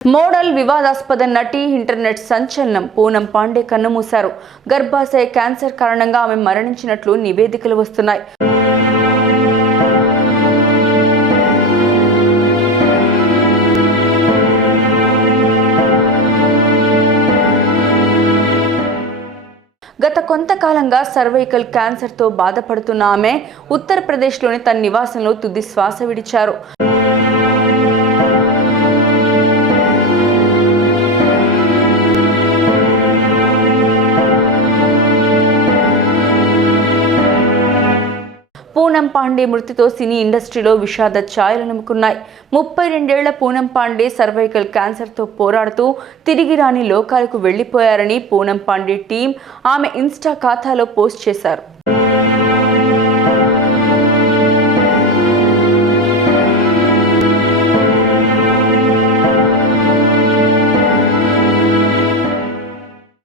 Model వివాదాస్పద నటి internet సంచలనం పూనం పాండే కన్నుమూశారు. గర్భాశయ క్యాన్సర్ కారణంగా ఆమె మరణించినట్లు నివేదికలు వస్తున్నాయి. గత కొంతకాలంగా సర్వైకల్ క్యాన్సర్తో బాధపడుతున్న ఆమె ఉత్తరప్రదేశ్లోని తన నివాసంలో తుది శ్వాస విడిచారు. పూనం పాండే మృతితో సినీ ఇండస్ట్రీలో విషాద ఛాయలు నింపుకున్నాయి. 32 ఏళ్ల పూనం పాండే సర్వైకల్ క్యాన్సర్తో పోరాడుతూ తిరిగి రాని లోకాలకు వెళ్లిపోయారని పూనం పాండే టీం ఆమె ఇన్స్టా ఖాతాలో పోస్ట్ చేశారు.